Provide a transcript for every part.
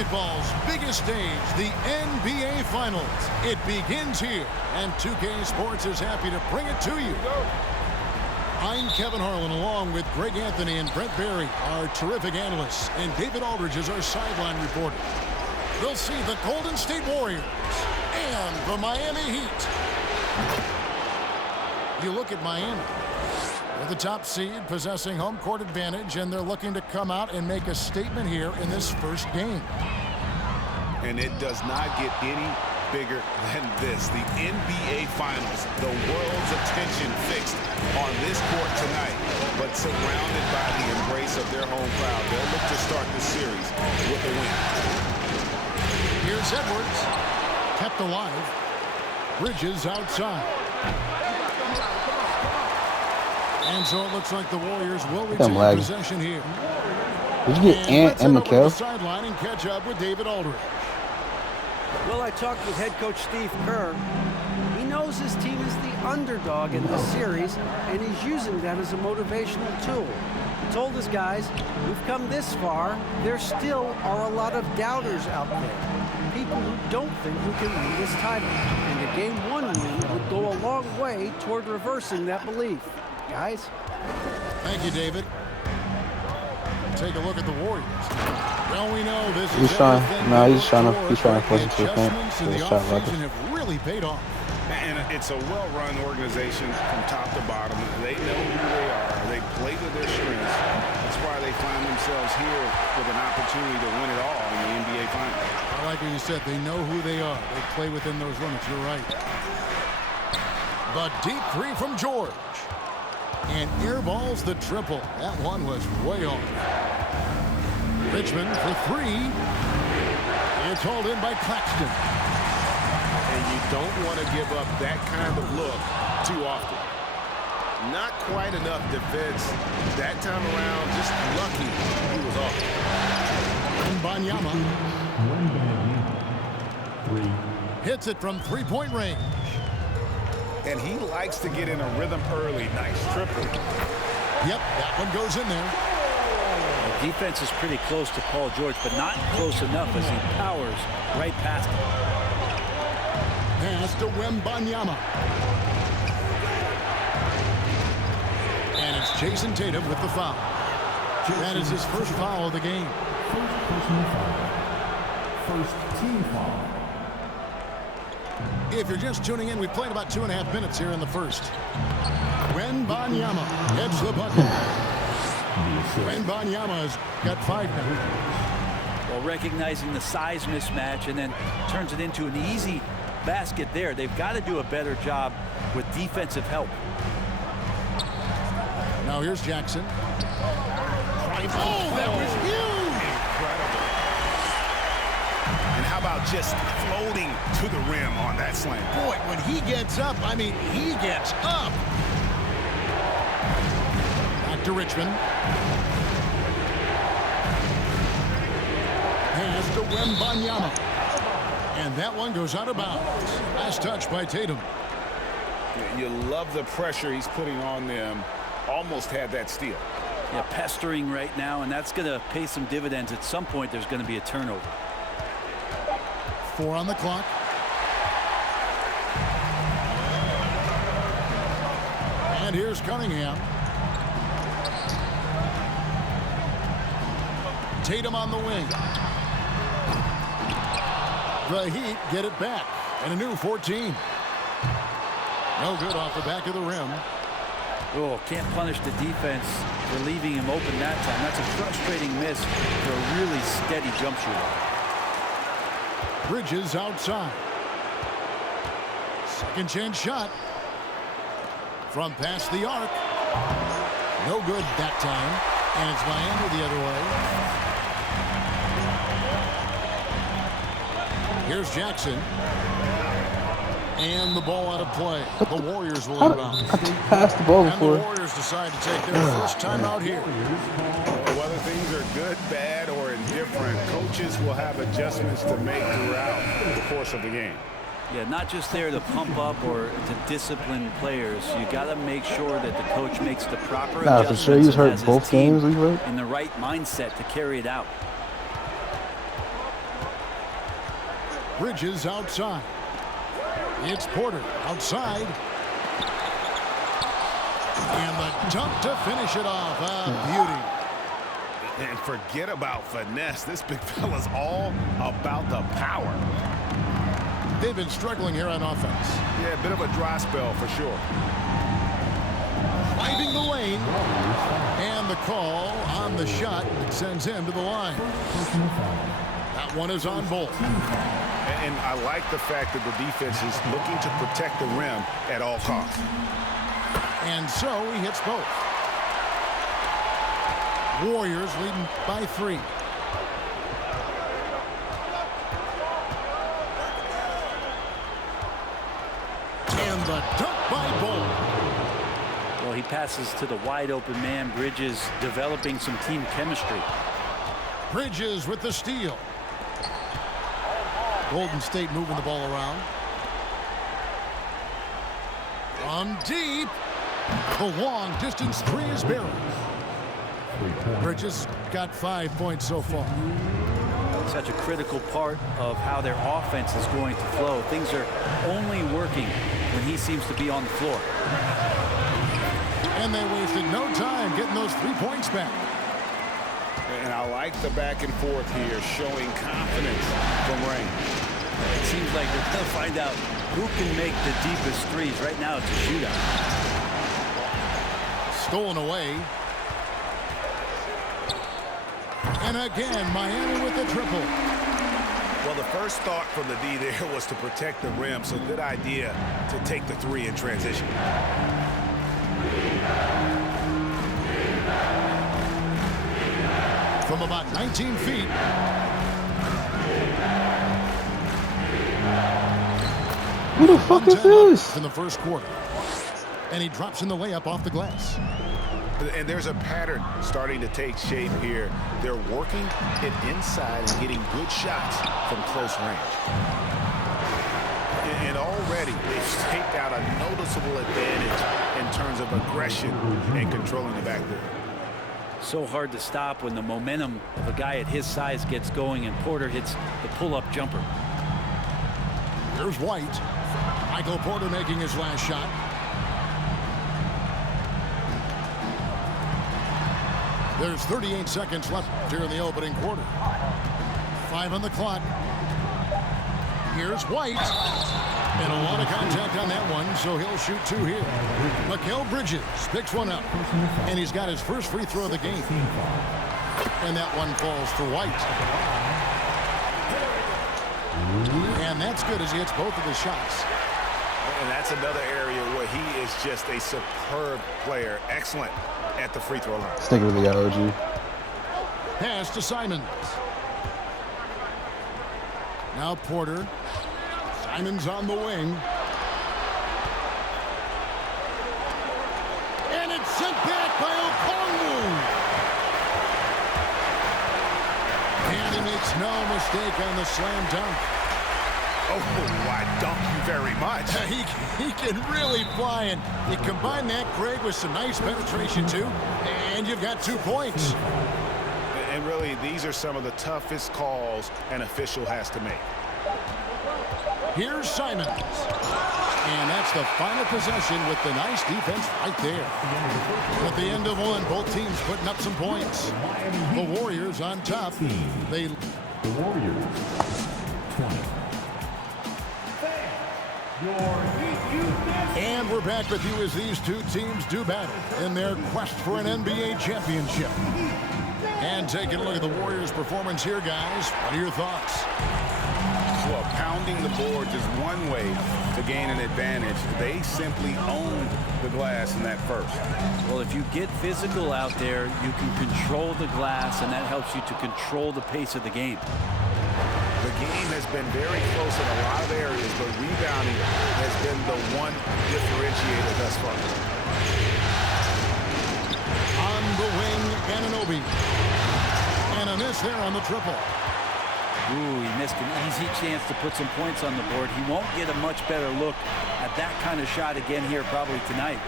Basketball's biggest stage, the NBA Finals. It begins here, and 2K Sports is happy to bring it to you. I'm Kevin Harlan, along with Greg Anthony and Brent Barry, our terrific analysts, and David Aldridge is our sideline reporter. We'll see the Golden State Warriors and the Miami Heat. You look at Miami. They're the top seed, possessing home court advantage, and they're looking to come out and make a statement here in this first game. And it does not get any bigger than this. The NBA Finals, the world's attention fixed on this court tonight, but surrounded by the embrace of their home crowd. They'll look to start the series with a win. Here's Edwards, kept alive. Bridges outside. And so it looks like the Warriors will retain possession here. Did you get Ant and McHale? Sideline and catch up with David Aldridge. Well, I talked with head coach Steve Kerr. He knows his team is the underdog in this series, and he's using that as a motivational tool. He told his guys, we've come this far, there still are a lot of doubters out there. People who don't think we can win this title. And a Game 1 win would go a long way toward reversing that belief. Guys? Thank you, David. Take a look at the Warriors. Well, we know this he's is trying to push it to the paint. The offseason have really paid off. And it's a well-run organization from top to bottom. They know who they are. They play to their strengths. That's why they find themselves here with an opportunity to win it all in the NBA Finals. I like what you said. They know who they are. They play within those limits. You're right. The deep three from George. And airballs the triple. That one was way off. Richmond for three. It's hauled in by Claxton. And you don't want to give up that kind of look too often. Not quite enough defense that time around. Just lucky he was off. Banyama hits it from three-point range. And he likes to get in a rhythm early. Nice triple. Yep, that one goes in there. The defense is pretty close to Paul George, but not close enough as he powers right past him. Pass to Wembanyama. And it's Jason Tatum with the foul. That is his first foul of the game. First personal foul. First team foul. If you're just tuning in, we've played about 2.5 minutes here in the first. Wembanyama heads the bucket. Wembanyama's got 5 now. Well, recognizing the size mismatch and then turns it into an easy basket there. They've got to do a better job with defensive help. Now here's Jackson. Oh, that was huge! Incredible. And how about just floating to the rim on that slam? Boy, when he gets up, I mean, he gets up. Back to Richmond. Pass to Wembanyama. And that one goes out of bounds. Last touch by Tatum. You love the pressure he's putting on them. Almost had that steal. Yeah, pestering right now, and that's going to pay some dividends. At some point, there's going to be a turnover. 4 on the clock. And here's Cunningham. Tatum on the wing. The Heat get it back. And a new 14. No good off the back of the rim. Oh, can't punish the defense for leaving him open that time. That's a frustrating miss for a really steady jump shooter. Bridges outside. Second chance shot. From past the arc. No good that time. And it's Miami the other way. Here's Jackson. And the ball out of play. The Warriors will inbound. Passed the ball before. And the Warriors decide to take their first time out here. Whether things are good, bad, or indifferent, coaches will have adjustments to make throughout the course of the game. Yeah, not just there to pump up or to discipline players. You got to make sure that the coach makes the proper adjustments. For sure, he's hurt and has both his team games. in the right mindset to carry it out. Bridges outside. It's Porter outside. And the dunk to finish it off. Beauty. And forget about finesse. This big fella's all about the power. They've been struggling here on offense. Yeah, a bit of a dry spell for sure. Driving the lane. And the call on the shot that sends him to the line. That one is on Bolt. And I like the fact that the defense is looking to protect the rim at all costs. And so he hits both. Warriors leading by 3. And the dunk by Bolt. Well, he passes to the wide open man. Bridges developing some team chemistry. Bridges with the steal. Golden State moving the ball around. From deep. The long distance 3 is buried. Bridges got 5 points so far. Such a critical part of how their offense is going to flow. Things are only working when he seems to be on the floor. And they wasted no time getting those 3 points back. And I like the back and forth here, showing confidence from Rain. It seems like they're going to find out who can make the deepest threes. Right now, it's a shootout. Stolen away. And again, Miami with the triple. Well, the first thought from the D there was to protect the rim, so good idea to take the 3 in transition. From about 19 feet. Who the fuck is this? In the first quarter. And he drops in the layup off the glass. And there's a pattern starting to take shape here. They're working it inside and getting good shots from close range. And already they've staked out a noticeable advantage in terms of aggression and controlling the backboard. So hard to stop when the momentum of a guy at his size gets going and Porter hits the pull-up jumper. Here's White. Michael Porter making his last shot. There's 38 seconds left here in the opening quarter. 5 on the clock. Here's White. And a lot of contact on that one, so he'll shoot 2 here. Mikal Bridges picks one up. And he's got his first free throw of the game. And that one falls for White. And that's good as he hits both of his shots. And that's another area where he is just a superb player. Excellent at the free throw line. Stick with the OG. Pass to Simons. Now Porter. Simons on the wing. And it's sent back by Okongwu. And he makes no mistake on the slam dunk. Oh, I dunk you very much. He can really fly, and you combine that, Greg, with some nice penetration, too, and you've got 2 points. And really, these are some of the toughest calls an official has to make. Here's Simons. And that's the final possession with the nice defense right there. At the end of one, both teams putting up some points. The Warriors on top. The Warriors 20. And we're back with you as these 2 teams do battle in their quest for an NBA championship. And taking a look at the Warriors' performance here, guys. What are your thoughts? Well, pounding the boards is one way to gain an advantage. They simply owned the glass in that first. Well, if you get physical out there, you can control the glass, and that helps you to control the pace of the game. The game has been very close in a lot of areas, but rebounding has been the one differentiator thus far. On the wing, Anunoby. And a miss there on the triple. Ooh, he missed an easy chance to put some points on the board. He won't get a much better look at that kind of shot again here probably tonight.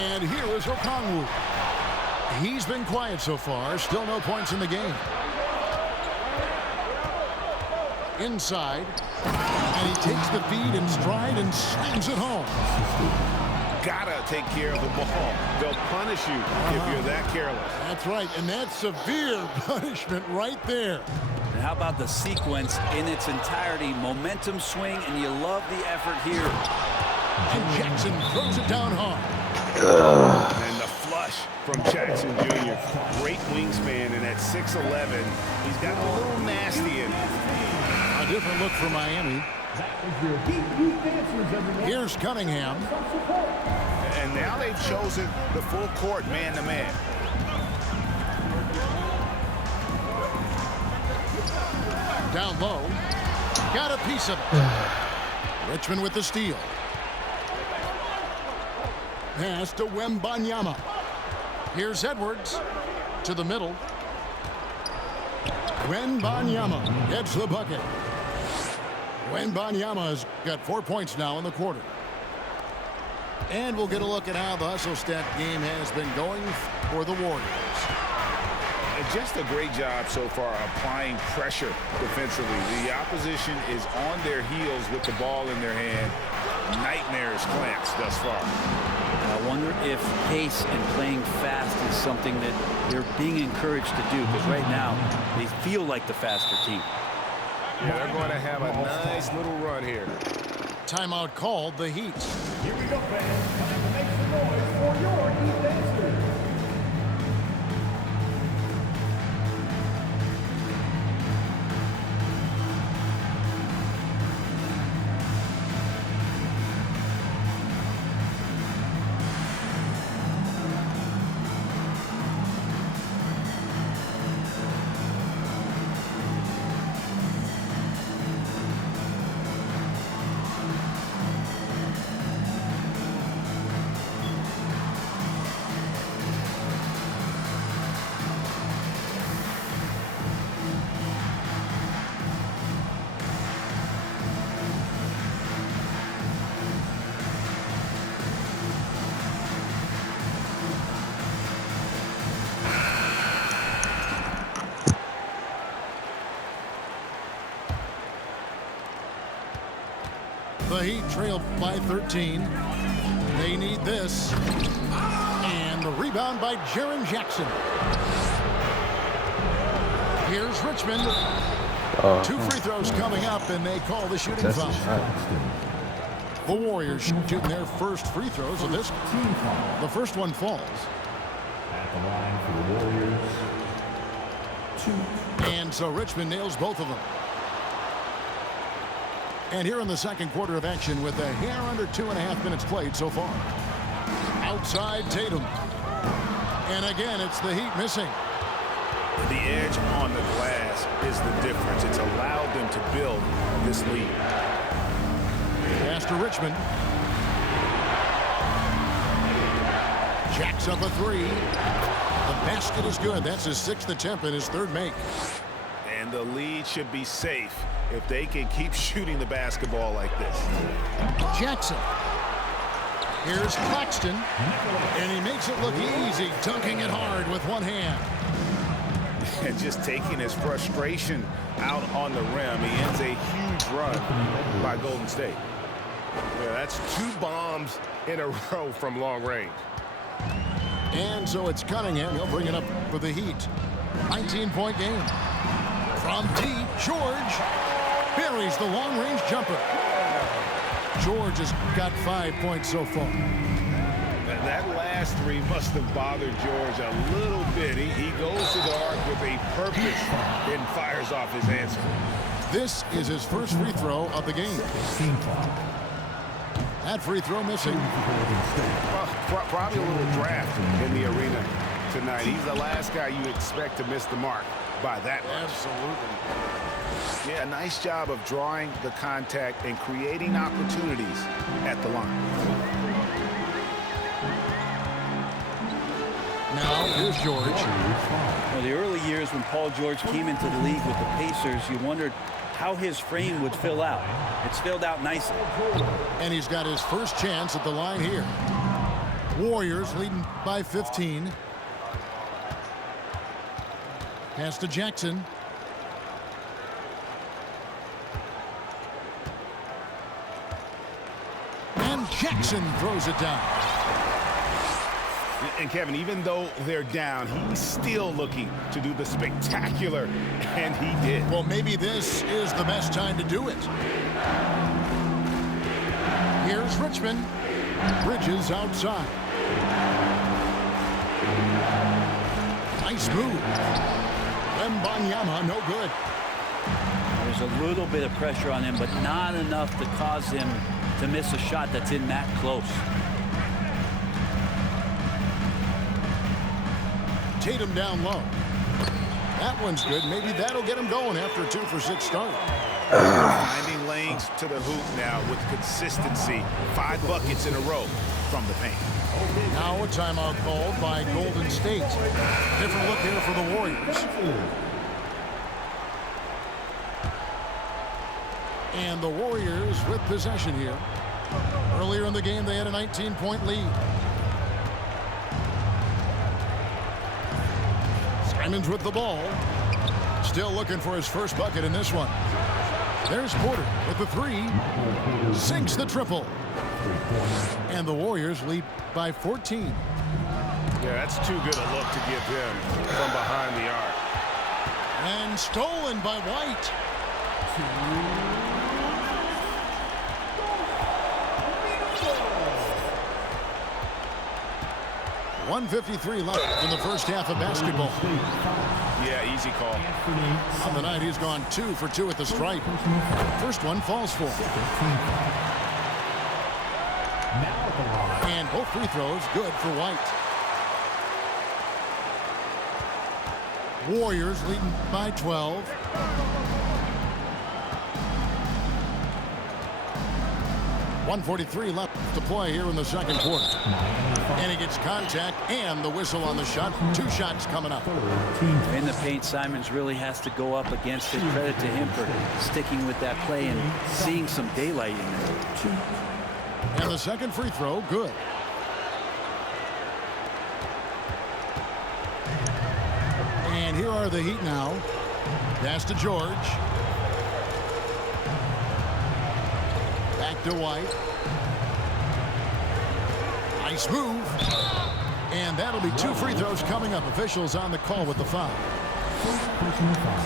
And here is Okongwu. He's been quiet so far. Still no points in the game. inside. And he takes the feed in stride and slams it home. Gotta take care of the ball. They'll punish you if you're that careless. That's right, and that's severe punishment right there. And how about the sequence in its entirety? Momentum swing, and you love the effort here. And Jackson throws it down hard. And the flush from Jackson Jr. Great wingspan, and at 6'11", he's got a little nasty in him. A different look for Miami. Here's Cunningham. And now they've chosen the full court man-to-man. Down low. Got a piece of it. Richmond with the steal. Pass to Wembanyama. Here's Edwards to the middle. Wembanyama gets the bucket. Wembanyama has got 4 points now in the quarter. And we'll get a look at how the hustle stat game has been going for the Warriors. Just a great job so far applying pressure defensively. The opposition is on their heels with the ball in their hand. Nightmares clamps thus far. I wonder if pace and playing fast is something that they're being encouraged to do, because right now they feel like the faster team. Yeah, they're going to have a nice little run here. Timeout called, the Heat. Here we go, fans. Time to make some noise for your defense. The Heat trail by 13. They need this. And the rebound by Jaren Jackson. Here's Richmond. 2 free throws coming up, and they call the shooting foul. The Warriors shooting their first free throws of this. The first one falls. At the line for the Warriors. 2. And so Richmond nails both of them. And here in the second quarter of action with a hair under 2.5 minutes played so far. Outside Tatum. And again, it's the Heat missing. The edge on the glass is the difference. It's allowed them to build this lead. Pass to Richmond. Jacks up a 3. The basket is good. That's his 6th attempt and his 3rd make. And the lead should be safe if they can keep shooting the basketball like this. Jackson. Here's Claxton. And he makes it look easy, dunking it hard with one hand. And just taking his frustration out on the rim. He ends a huge run by Golden State. Yeah, that's 2 bombs in a row from long range. And so it's Cunningham. He'll bring it up for the Heat. 19-point game. From deep, George buries the long-range jumper. George has got 5 points so far. That last 3 must have bothered George a little bit. He goes to the arc with a purpose and fires off his answer. This is his first free throw of the game. That free throw missing. Well, probably a little draft in the arena tonight. He's the last guy you expect to miss the mark by that much. Absolutely. Yeah, nice job of drawing the contact and creating opportunities at the line. Now, here's George. Well, the early years when Paul George came into the league with the Pacers, you wondered how his frame would fill out. It's filled out nicely. And he's got his first chance at the line here. Warriors leading by 15. Pass to Jackson. Jackson throws it down. And Kevin, even though they're down, he's still looking to do the spectacular, and he did. Well, maybe this is the best time to do it. Here's Richmond. Bridges outside. Nice move. Wembanyama, no good. There's a little bit of pressure on him, but not enough to cause him to miss a shot that's in that close. Tatum down low. That one's good. Maybe that'll get him going after a 2-for-6 start. Finding lanes to the hoop now with consistency. 5 buckets in a row from the paint. Now a timeout called by Golden State. Different look here for the Warriors. And the Warriors with possession here. Earlier in the game, they had a 19-point lead. Simons with the ball. Still looking for his first bucket in this one. There's Porter with the 3. Sinks the triple. And the Warriors lead by 14. Yeah, that's too good a look to give him from behind the arc. And stolen by White. 1:53 left in the first half of basketball. Yeah, easy call. On the night, he's gone 2 for 2 at the stripe. First one falls for him. And both free throws good for White. Warriors leading by 12. .143 left to play here in the second quarter. And he gets contact and the whistle on the shot. 2 shots coming up. In the paint, Simons really has to go up against it. Credit to him for sticking with that play and seeing some daylight in there. And the second free throw, good. And here are the Heat now. Pass to George. Back to White. Nice move. And that'll be 2 free throws coming up. Officials on the call with the foul.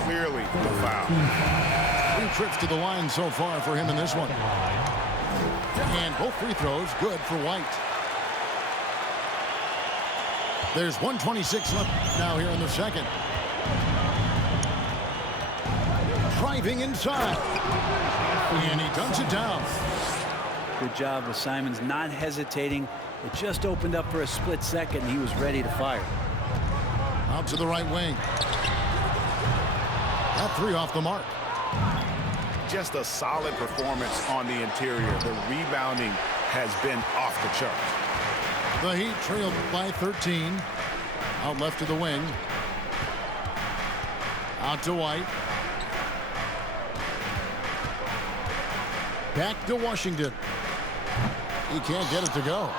Clearly the foul. 3 trips to the line so far for him in this one. And both free throws good for White. There's 1:26 left now here in the second. Driving inside. And he dunks it down. Good job with Simons not hesitating. It just opened up for a split second and he was ready to fire. Out to the right wing. That 3 off the mark. Just a solid performance on the interior. The rebounding has been off the charts. The Heat trailed by 13. Out left to the wing. Out to White. Back to Washington. He can't get it to go.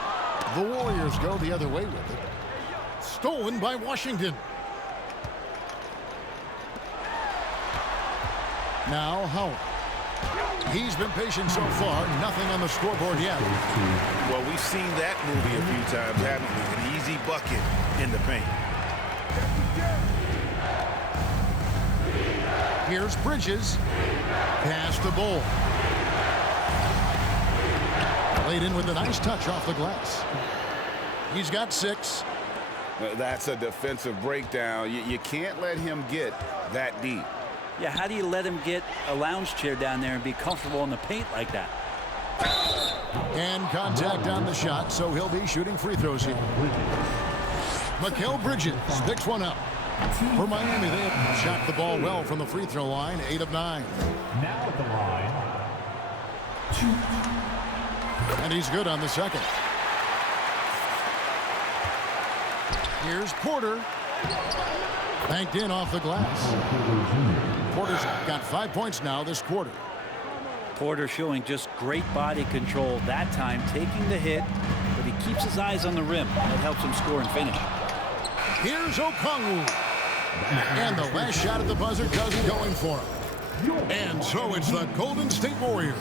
The Warriors go the other way with it. Stolen by Washington. Now Howard. He's been patient so far. Nothing on the scoreboard yet. Well, we've seen that movie a few times, haven't we? An easy bucket in the paint. Here's Bridges. Pass to Bull. Laid in with a nice touch off the glass. He's got 6. That's a defensive breakdown. You can't let him get that deep. Yeah, how do you let him get a lounge chair down there and be comfortable in the paint like that? And contact on the shot, so he'll be shooting free throws here. Mikal Bridges picks one up. For Miami, they have shot the ball well from the free throw line, 8 of 9. Now at the line, 2. And he's good on the second. Here's Porter. Banked in off the glass. Porter's got 5 points now this quarter. Porter showing just great body control that time, taking the hit, but he keeps his eyes on the rim. That helps him score and finish. Here's Okongwu. And the last shot at the buzzer doesn't go in for him. And so it's the Golden State Warriors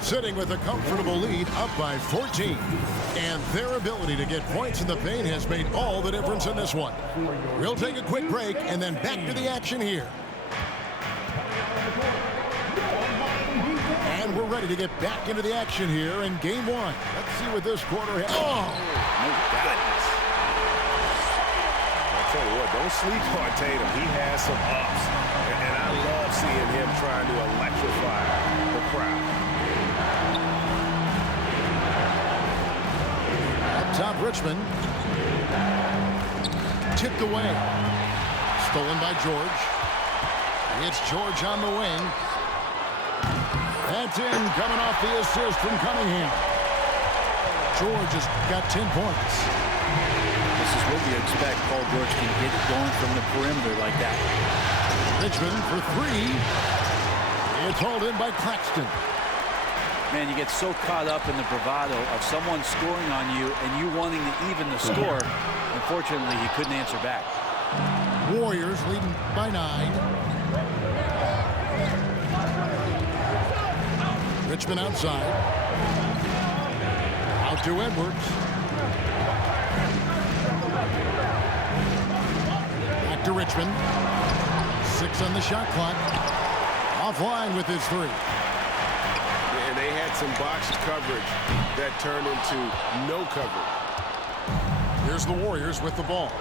sitting with a comfortable lead up by 14. And their ability to get points in the paint has made all the difference in this one. We'll take a quick break and then back to the action here. And we're ready to get back into the action here in game one. Let's see what this quarter has. Oh! My goodness. I'll tell you what, don't sleep on Tatum. He has some ups. And I love seeing him trying to electrify the crowd. Up top, Richmond. Tipped away. Stolen by George. It's George on the wing. That's in, coming off the assist from Cunningham. George has got 10 points. This is what you expect. Paul George can get it going from the perimeter like that. Richmond for three. It's hauled in by Claxton. Man, you get so caught up in the bravado of someone scoring on you and you wanting to even the score. Unfortunately, he couldn't answer back. Warriors leading by 9. Richmond outside. Out to Edwards. Back to Richmond. 6 on the shot clock. Offline with his 3. And they had some box coverage that turned into no coverage. Here's the Warriors with the ball.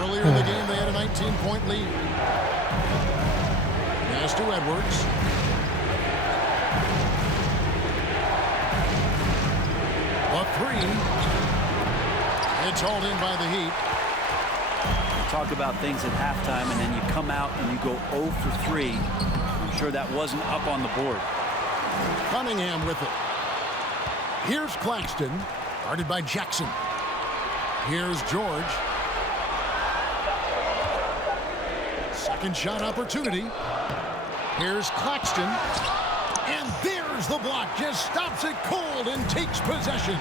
Earlier in the game, they had a 19-point lead. Pass to Edwards. A 3. It's hauled in by the Heat. Talk about things at halftime, and then you come out and you go 0 for 3. I'm sure that wasn't up on the board. Cunningham with it. Here's Claxton, guarded by Jackson. Here's George. Second shot opportunity. Here's Claxton. And there's the block. Just stops it cold and takes possession.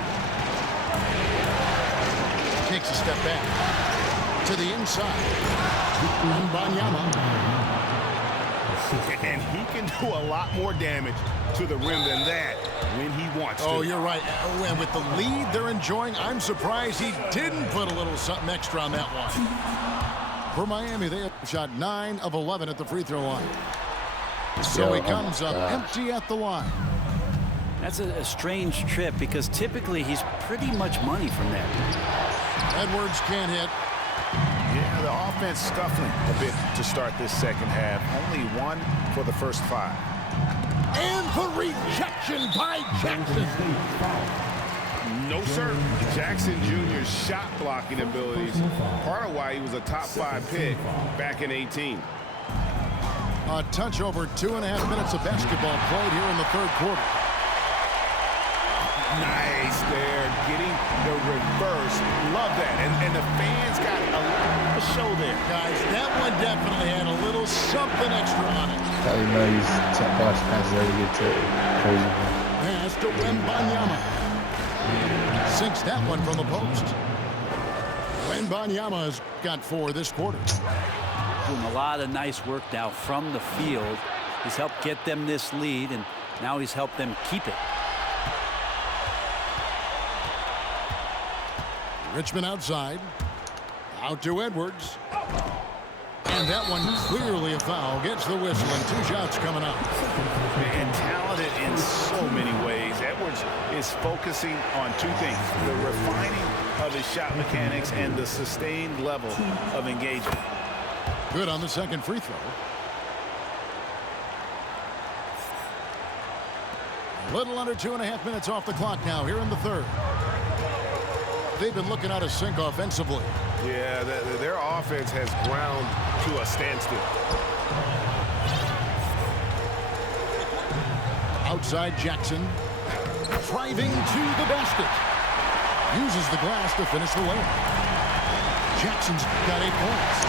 Takes a step back to the inside. Wembanyama. And he can do a lot more damage to the rim than that when he wants to. Oh, you're right. And with the lead they're enjoying, I'm surprised he didn't put a little something extra on that one. For Miami, they have shot 9 of 11 at the free throw line. So he comes up empty at the line. That's a strange trip because typically he's pretty much money from there. Edwards can't hit. Yeah, the offense scuffling a bit to start this second half. Only 1 for the first 5. And the rejection by Jackson. No, sir. Jackson Jr.'s shot blocking abilities, part of why he was a top 5 pick back in 18. A touch over 2.5 minutes of basketball played here in the third quarter. Nice there, getting the reverse. Love that. And the fans got a show there. Guys, that one definitely had a little something extra on it. I didn't know these top box passes ever get to crazy. Pass to Wembanyama. Sinks that one from the post. Wembanyama's got 4 this quarter. Doing a lot of nice work now from the field. He's helped get them this lead, and now he's helped them keep it. Richmond outside. Out to Edwards. And that one clearly a foul. Gets the whistle, and 2 shots coming up. And talented in so many ways. Edwards is focusing on 2 things: the refining of his shot mechanics and the sustained level of engagement. Good on the second free throw. A little under 2.5 minutes off the clock now here in the third. They've been looking out of sync offensively. Yeah, their offense has ground to a standstill. Outside Jackson. Driving to the basket. Uses the glass to finish the layup. Jackson's got 8 points.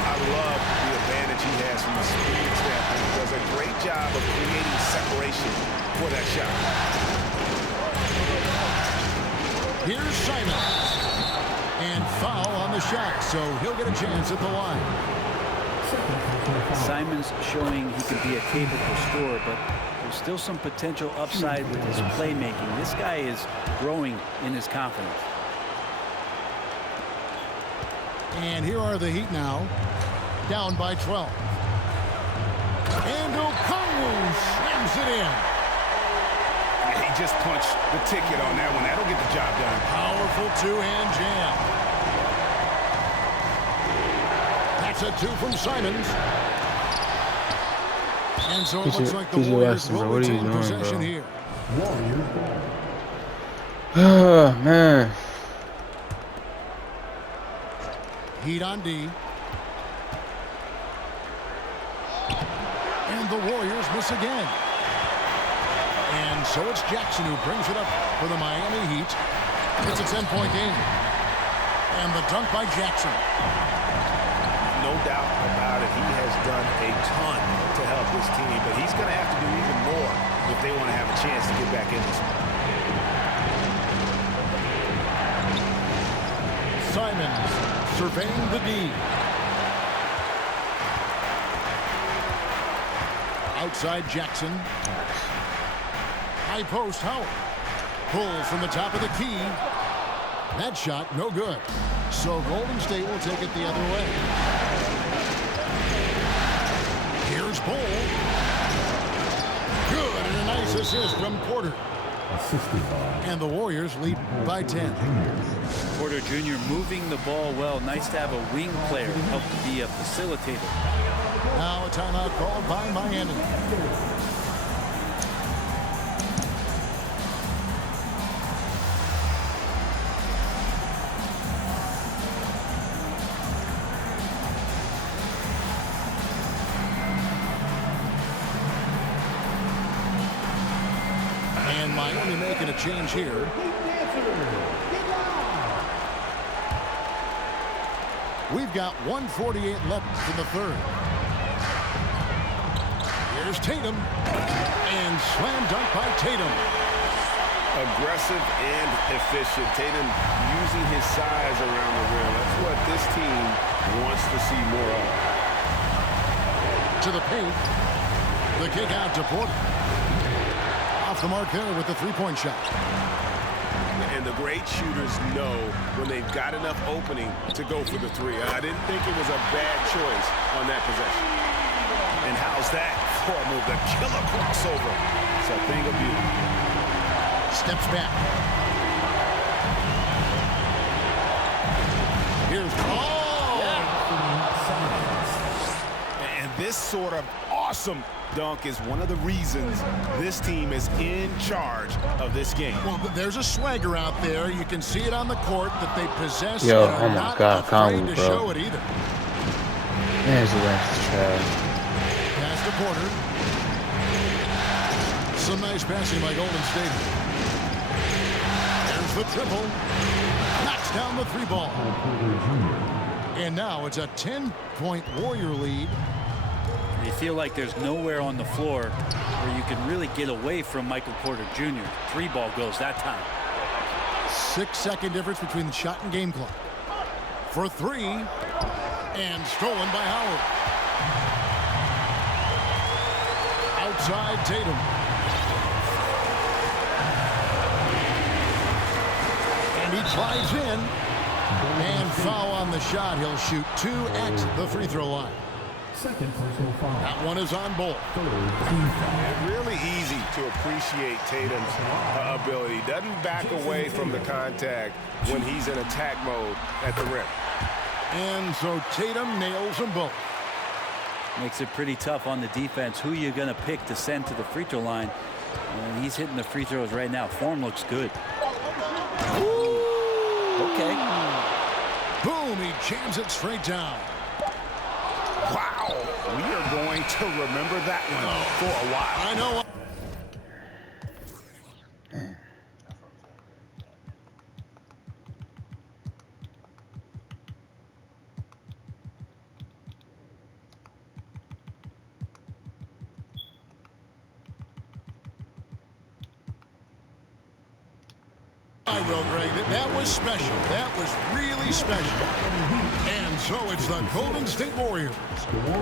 I love the advantage he has from a speed standpoint. He does a great job of creating separation for that shot. Here's Simon. And foul on the shot, so he'll get a chance at the line. Simon's showing he can be a capable scorer, but there's still some potential upside with his playmaking. This guy is growing in his confidence. And here are the Heat now, down by 12. And Okongwu slams it in. Yeah, he just punched the ticket on that one. That'll get the job done. Powerful two-hand jam. That's a 2 from Simons. And so it looks like the Warriors will retain possession here. Oh, man. Heat on D. And the Warriors miss again. And so it's Jackson who brings it up for the Miami Heat. It's a 10-point game. And the dunk by Jackson. No doubt about it. He has done a ton to help this team, but he's going to have to do even more if they want to have a chance to get back in this one. Simons surveying the D. Outside Jackson. High post Howard. Pull from the top of the key. That shot no good. So Golden State will take it the other way. Here's Bull. Good, and a nice assist from Porter. And the Warriors lead by 10. Porter Jr. moving the ball well. Nice to have a wing player help to be a facilitator. Now a timeout called by Miami. And Miami making a change here. We've got 1:48 left in the third. Here's Tatum. And slam dunk by Tatum. Aggressive and efficient. Tatum using his size around the rim. That's what this team wants to see more of. To the paint. The kick out to Porter. Off the mark there with the three-point shot. And the great shooters know when they've got enough opening to go for the three. I didn't think it was a bad choice on that possession. And how's that for a move? The killer crossover. It's a thing of beauty. Steps back. Here's And this sort of awesome dunk is one of the reasons this team is in charge of this game. Well, there's a swagger out there. You can see it on the court that they possess. Yo, and are oh my not God, afraid Conley, to bro. show it either. There's the last trash. Pass to Porter. Some nice passing by Golden State. There's the triple. Knocks down the three ball. And now it's a 10-point Warrior lead. You feel like there's nowhere on the floor where you can really get away from Michael Porter Jr. Three ball goes that time. 6-second difference between the shot and game clock. For three. And stolen by Howard. Outside Tatum. And he drives in. And foul on the shot. He'll shoot 2 at the free throw line. Second personal foul. That one is on Bull. Really easy to appreciate Tatum's ability. Doesn't back away from the contact when he's in attack mode at the rim. And so Tatum nails them both. Makes it pretty tough on the defense. Who you going to pick to send to the free throw line? And he's hitting the free throws right now. Form looks good. Okay. Boom, he jams it straight down. Wow, we are going to remember that one for a while. I know. I will, Greg. That was special. That was really special. And so it's the Golden State Warriors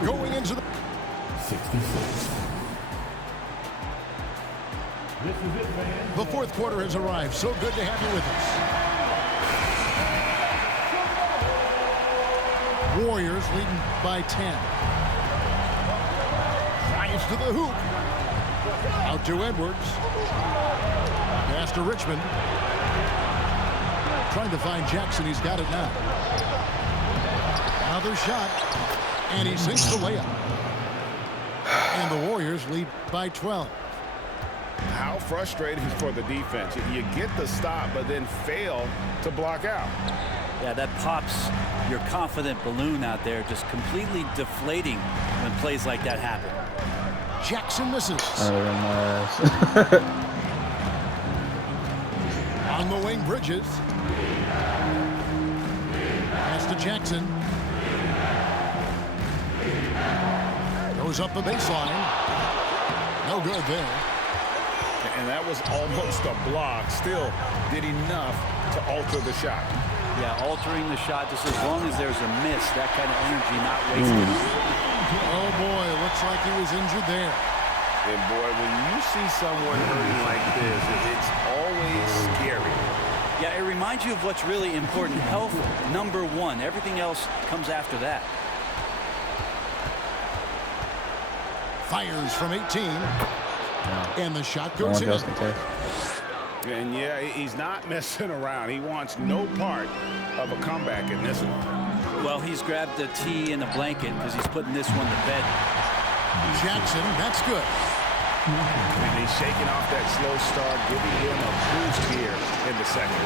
going into the 66. This is it, fans. The fourth quarter has arrived. So good to have you with us. Warriors leading by 10. Drives to the hoop. Out to Edwards. Pass to Richmond. Trying to find Jackson. He's got it now. Another shot. And he sinks the layup. And the Warriors lead by 12. How frustrating for the defense. You get the stop, but then fail to block out. Yeah, that pops your confident balloon out there, just completely deflating when plays like that happen. Jackson misses. On the wing, Bridges. Pass to Jackson. Goes up the baseline. No good there. And that was almost a block. Still did enough to alter the shot. Yeah, altering the shot, just as long as there's a miss, that kind of energy not wasted. Oh boy, looks like he was injured there. And boy, when you see someone hurting like this, it's always scary. Yeah, it reminds you of what's really important. Health, number one. Everything else comes after that. Fires from 18. And the shot goes in. And yeah, he's not messing around. He wants no part of a comeback in this one. Well, he's grabbed the tee and a blanket because he's putting this one to bed. Jackson, that's good. And he's shaking off that slow start, giving him a boost here in the second.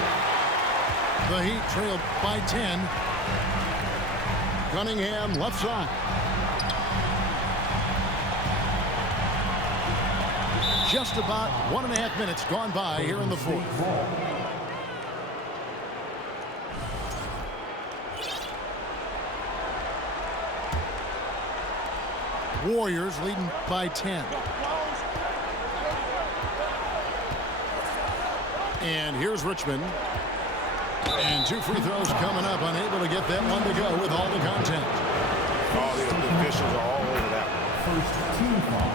The Heat trailed by 10. Cunningham left side. Just about 1.5 minutes gone by here in the fourth. Warriors leading by 10. And here's Richmond. And 2 free throws coming up. Unable to get that one to go with all the contact. All the officials are all over that one. First team foul.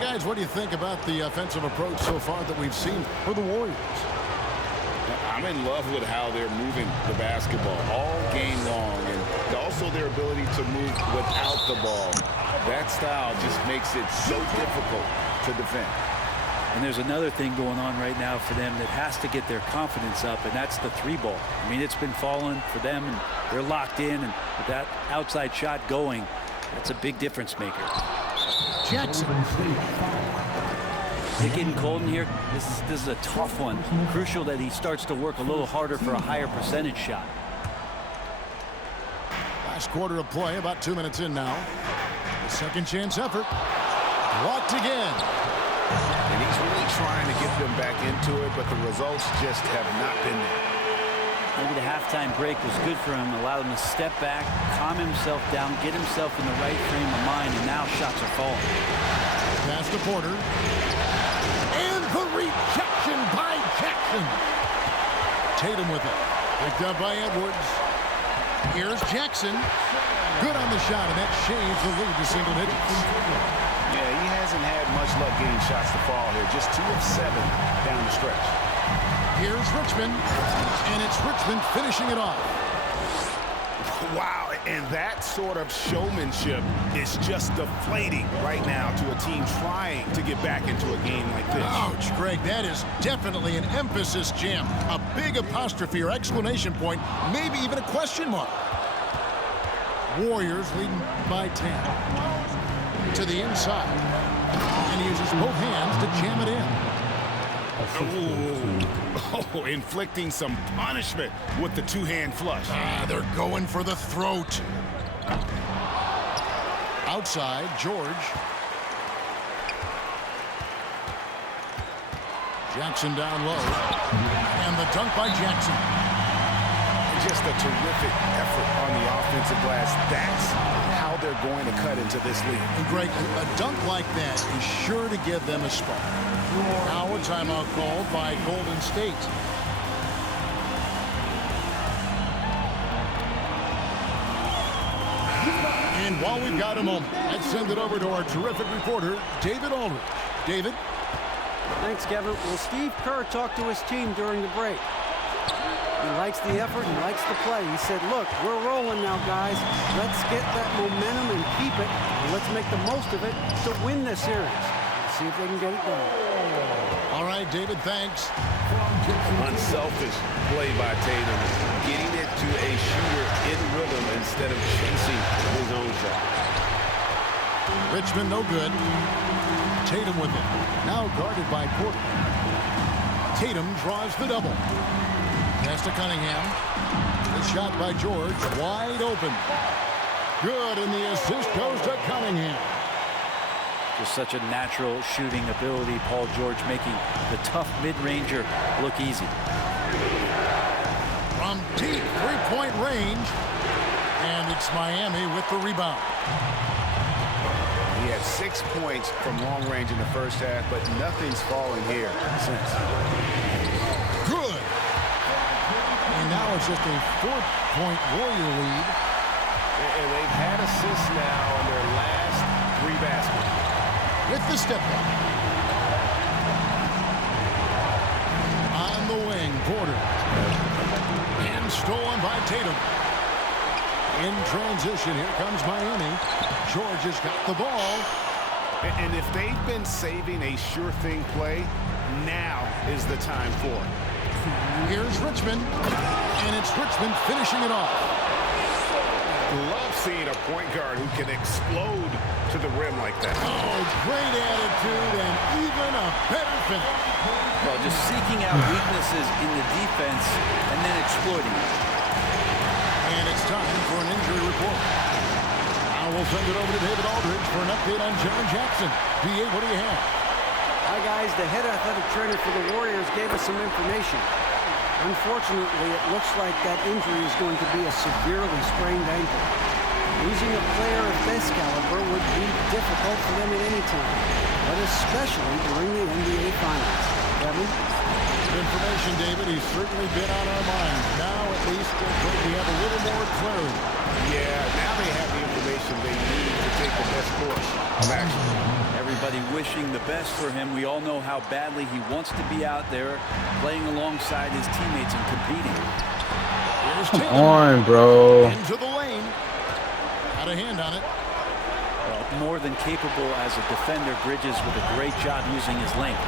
Guys, what do you think about the offensive approach so far that we've seen for the Warriors? I'm in love with how they're moving the basketball all game long, and also their ability to move without the ball. That style just makes it so difficult to defend. And there's another thing going on right now for them that has to get their confidence up, and that's the 3-ball. I mean, it's been falling for them, and they're locked in, and with that outside shot going, that's a big difference maker. Jackson. It's getting cold in here. This is a tough one. Crucial that he starts to work a little harder for a higher percentage shot. Last quarter of play, about 2 minutes in now. The second chance effort. Blocked again. And he's really trying to get them back into it, but the results just have not been there. Maybe the halftime break was good for him, allowed him to step back, calm himself down, get himself in the right frame of mind, and now shots are falling. Pass to Porter. And the rejection by Jackson. Tatum with it. Picked up by Edwards. Here's Jackson. Good on the shot, and that shaves the lead to single digits. Yeah, he hasn't had much luck getting shots to fall here. Just 2 of 7 down the stretch. Here's Richmond, and it's Richmond finishing it off. Wow, and that sort of showmanship is just deflating right now to a team trying to get back into a game like this. Ouch, Greg, that is definitely an emphasis jam. A big apostrophe or exclamation point, maybe even a question mark. Warriors leading by 10. To the inside. And he uses both hands to jam it in. Oh, inflicting some punishment with the 2-hand flush. They're going for the throat. Outside, George. Jackson down low. And the dunk by Jackson. Just a terrific effort on the offensive glass. That's how they're going to cut into this league. And Greg, a dunk like that is sure to give them a spark. Now a timeout called by Golden State. while we've got a moment, let's send it over to our terrific reporter, David Aldridge. David? Thanks, Kevin. Well, Steve Kerr talked to his team during the break. He likes the effort. He likes the play. He said, look, we're rolling now, guys. Let's get that momentum and keep it. And let's make the most of it to win this series. See if they can get it done. All right, David, thanks. Unselfish play by Tatum, getting it to a shooter in rhythm instead of chasing his own shot. Richmond no good. Tatum with it. Now guarded by Porter. Tatum draws the double. Pass to Cunningham. The shot by George, wide open. Good, and the assist goes to Cunningham. Just such a natural shooting ability. Paul George making the tough mid-ranger look easy. From deep three-point range. And it's Miami with the rebound. He had 6 points from long range in the first half, but nothing's falling here since. Good. And now it's just a 4-point Warrior lead. And they've had assists now on their last 3 baskets. With the step back. On the wing, Porter. And stolen by Tatum. In transition, here comes Miami. George has got the ball. And if they've been saving a sure thing play, now is the time for it. Here's Richmond. And it's Richmond finishing it off. Love seeing a point guard who can explode to the rim like that. Oh, great attitude and even a better finish. Well, just seeking out weaknesses in the defense and then exploiting it. And it's time for an injury report. Now we'll send it over to David Aldridge for an update on Jaren Jackson. D.A., what do you have? Hi, guys. The head athletic trainer for the Warriors gave us some information. Unfortunately, it looks like that injury is going to be a severely sprained ankle. Losing a player of this caliber would be difficult for them at any time, but especially during the NBA Finals. Kevin? Good information, David. He's certainly been on our minds. Now, at least, we have a little more clarity. Yeah, now they have the information they need to take the best course of action. Everybody wishing the best for him. We all know how badly he wants to be out there playing alongside his teammates and competing. Here's Come Tatum. on, bro. Into the lane. Got a hand on it. Well, more than capable as a defender, Bridges with a great job using his length.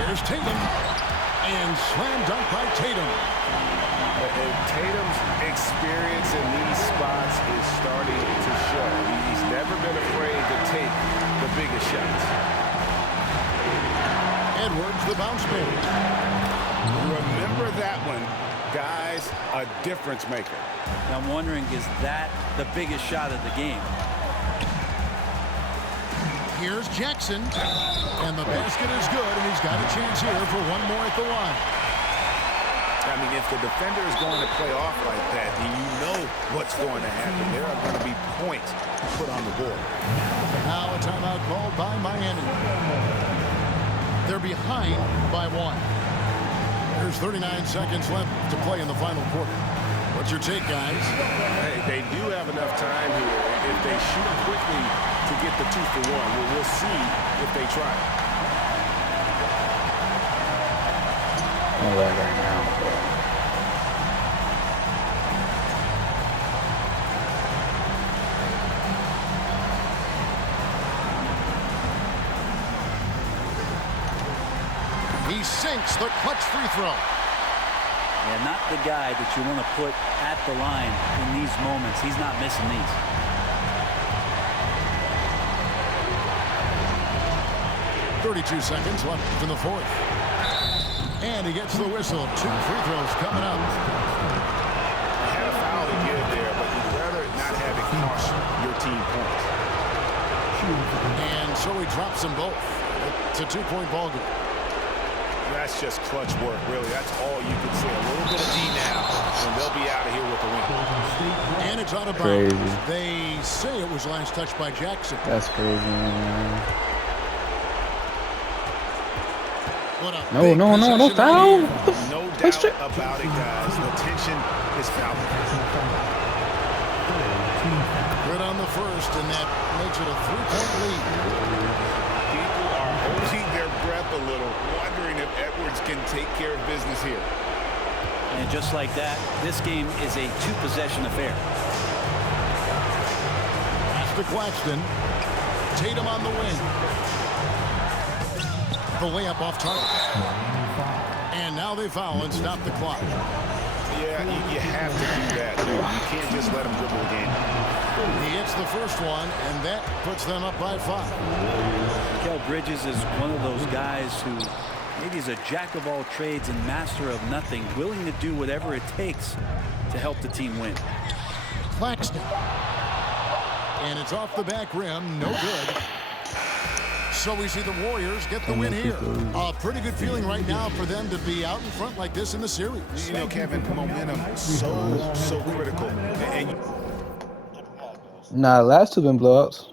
Here's Tatum. And slam dunk by Tatum. And Tatum's experience in these spots is starting to show. He's never been afraid to take the biggest shots. Edwards, the bounce baby. Remember that one, guys, a difference maker. Now I'm wondering, is that the biggest shot of the game? Here's Jackson. And the basket is good, and he's got a chance here for one more at the line. I mean, if the defender is going to play off like that, then you know what's going to happen. There are going to be points put on the board. Now a timeout called by Miami. They're behind by 1. There's 39 seconds left to play in the final quarter. What's your take, guys? Hey, they do have enough time here. If they shoot quickly to get the 2 for 1, we'll see if they try. All that right now. He sinks the clutch free throw. Yeah, not the guy that you want to put at the line in these moments. He's not missing these. .32 seconds left in the fourth. And he gets the whistle. 2 free throws coming up. Had a foul to give there, but you'd rather not have it cost your team points. And so he drops them both. It's a 2-point ball game. That's just clutch work, really. That's all you can say. A little bit of D now, and they'll be out of here with the win. And it's out of Crazy. bounds. They say it was last touched by Jackson. That's crazy, man. What a No, big no, no, no possession foul. right here. No Let's doubt about it, guys. The tension is palpable. Good on the first, and that makes it a 3-point lead. People are holding their breath a little, wondering if Edwards can take care of business here. And just like that, this game is a two-possession affair. Pass to Claxton. Tatum on the wing. The layup off target. And now they foul and stop the clock. Yeah, you have to do that, dude. You can't just let him dribble the game. He hits the first one, and that puts them up by 5. Mikal Bridges is one of those guys who maybe is a jack of all trades and master of nothing, willing to do whatever it takes to help the team win. Claxton. And it's off the back rim. No good. So we see the Warriors get the win here. A pretty good feeling right now for them to be out in front like this in the series. You know, Kevin, momentum so critical. And Nah, last two been blowouts.